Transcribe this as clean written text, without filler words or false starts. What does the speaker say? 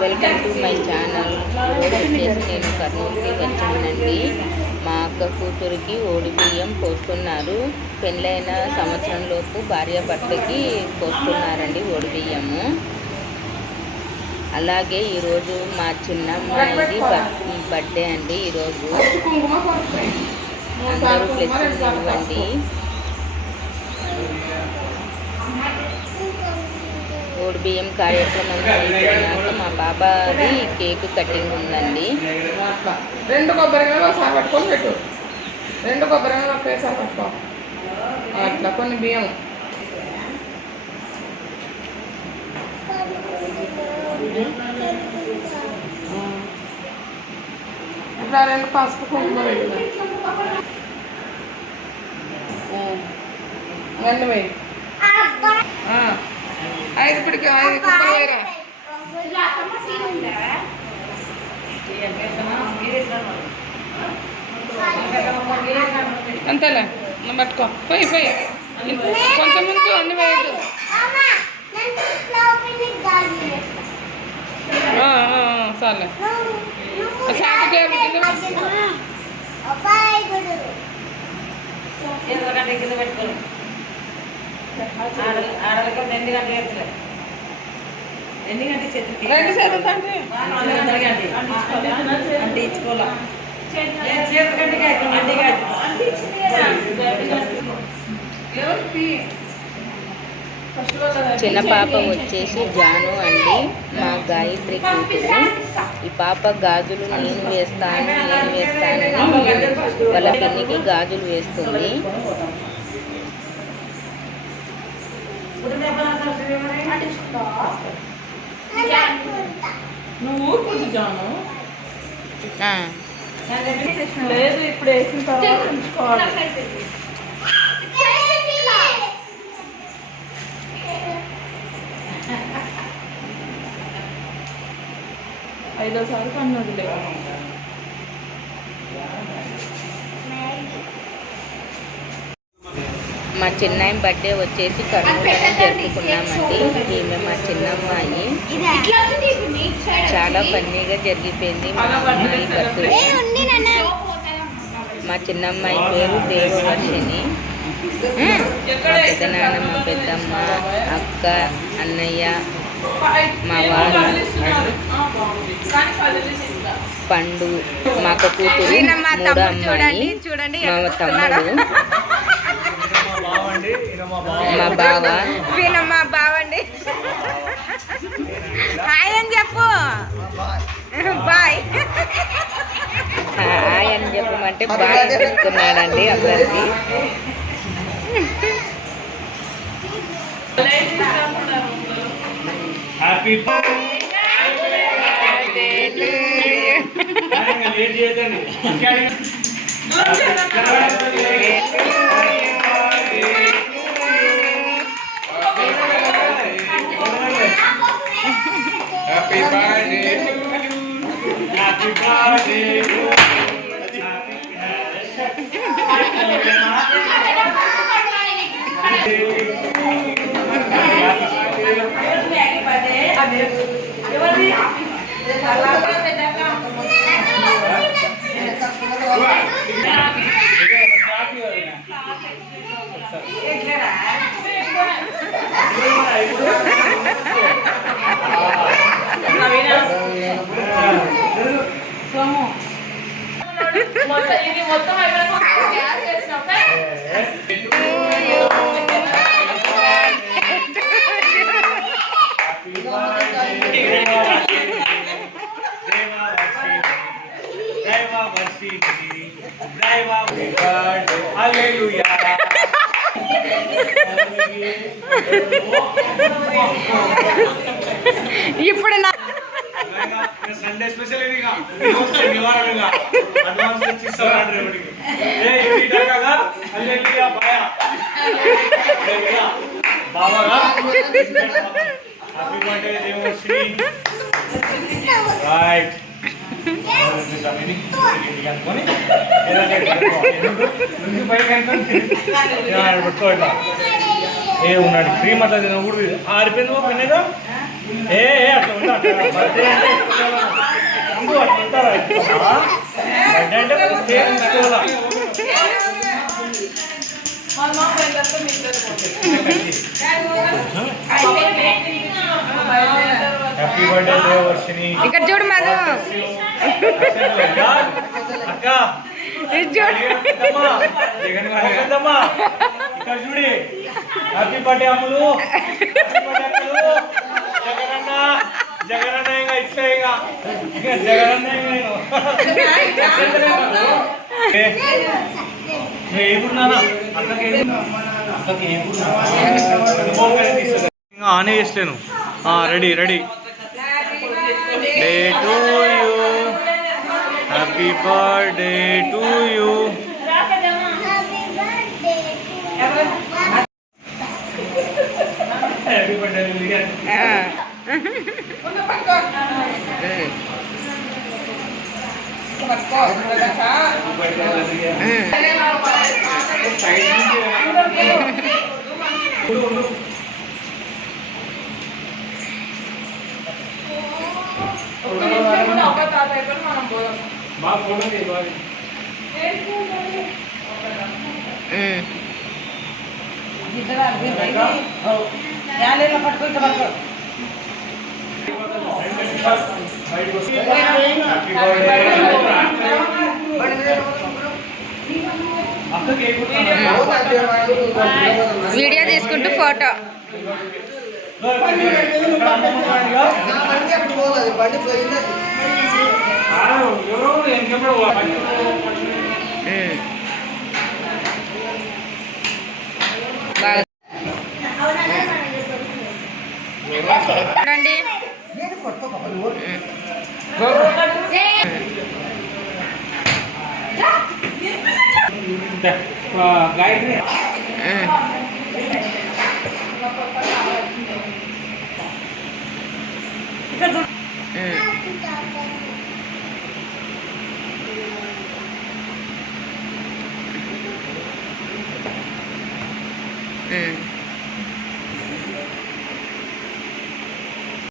Welcome to my channel. ఈరోజు వచ్చేసి నేను కర్నూలుకి వచ్చానండి. మా అక్క కూతురికి ఓడి బియ్యం పోస్తున్నారు. పెళ్ళైన సంవత్సరంలోపు భార్యాభర్తకి పోస్తున్నారండి ఓడి బియ్యము. అలాగే ఈరోజు మా చిన్నమ్మాయిది బర్త్డే అండి. ఈరోజు అందరూ బ్లెస్సింగ్ ఇవ్వండి. ఓడి బియ్యం కార్యక్రమం అయిపోయినాక మా బాబాది కేక్ కటింగ్ ఉందండి. రెండు కొబ్బరికాయలు ఒకసారి పట్టుకొని పెట్టు. రెండు కొబ్బరికాయలు ఒకేసారి పట్టుకో. అట్లా కొన్ని బియ్యం ఇట్లా రెండు పసుపు కుంకుమ పెట్టు. రెండు వేయి 5 పిడికి 5 కుక్కలు వేయరా. అంతేలే పట్టుకో. పోయి కొంచెం ముందు అన్ని వేయద్దు. సరే రెండు చేతులు అంటే ఇచ్చుకోలే. చిన్న పాప వచ్చేసి జాను అండి, మా గాయత్రి కూతురు. ఈ పాప గాజులు నేను వేస్తానని వాళ్ళ పిన్నికి గాజులు వేస్తుంది. లేదు ఇప్పుడు వేసిన తర్వాత ఉంచుకోవాలి. ఐదోసారి కన్నది లేదు. మా చిన్నాయి బర్త్డే వచ్చేసి కర్నూలులో జరుపుకున్నామండి. ఈమె మా చిన్నమ్మాయి. చాలా ఫన్నీగా జరిగిపోయింది మా అమ్మాయి బర్త్డే. మా చిన్నమ్మాయి పేరు దేవవర్షిని. మా పెద్దనాన్న, మా పెద్దమ్మ, అక్క, అన్నయ్య, మా వారు, పండు, మా అక్క కూతురు, మూడో అమ్మాయి, మా తమ్ముడు, మా బావ. మా బావండి. హాయ్ అని చెప్పు. బాయ్ హాయ్ అని చెప్పమంటే బాగా చెప్తున్నాడండి అందరికి. హ్యాపీ ఇప్పుడు సండే స్పెషల్ నివారణగా అడ్వాన్స్ ఇచ్చిస్తాను. బాబాగా హ్యాపీ బర్త్డే దేవశ్రీ. రైట్ ఏ ఉన్నాడు క్రీమ్ అట్లా కూడా ఆరిపోయింది పిన్నగా ఏ అట్లా ఉంటా బర్త్డే అంటే ముందు అట్లా ఉంటారా బర్త్డే అంటే కొంచెం కేక్ తీసుకోవాలా హ్యాపీ బర్త్డే దేవర్షిని ఇక్కడ చూడు మధు అక్క ఇది చూడు ఇక్కడ చూడి హ్యాపీ బర్త్డే అమ్ములు జగనన్న జగనన్న ఇంకా ఇట్లా ఇంకా జగనన్న ఏమున్నానా అక్కకి ఇంకా ఆనే చేస్తాను ready ready day to you happy birthday to you happy birthday బాగా ఫోటో తీయాలి వీడియో తీసుకుంటూ ఫోటో చూడండి గాయత్రి Mm.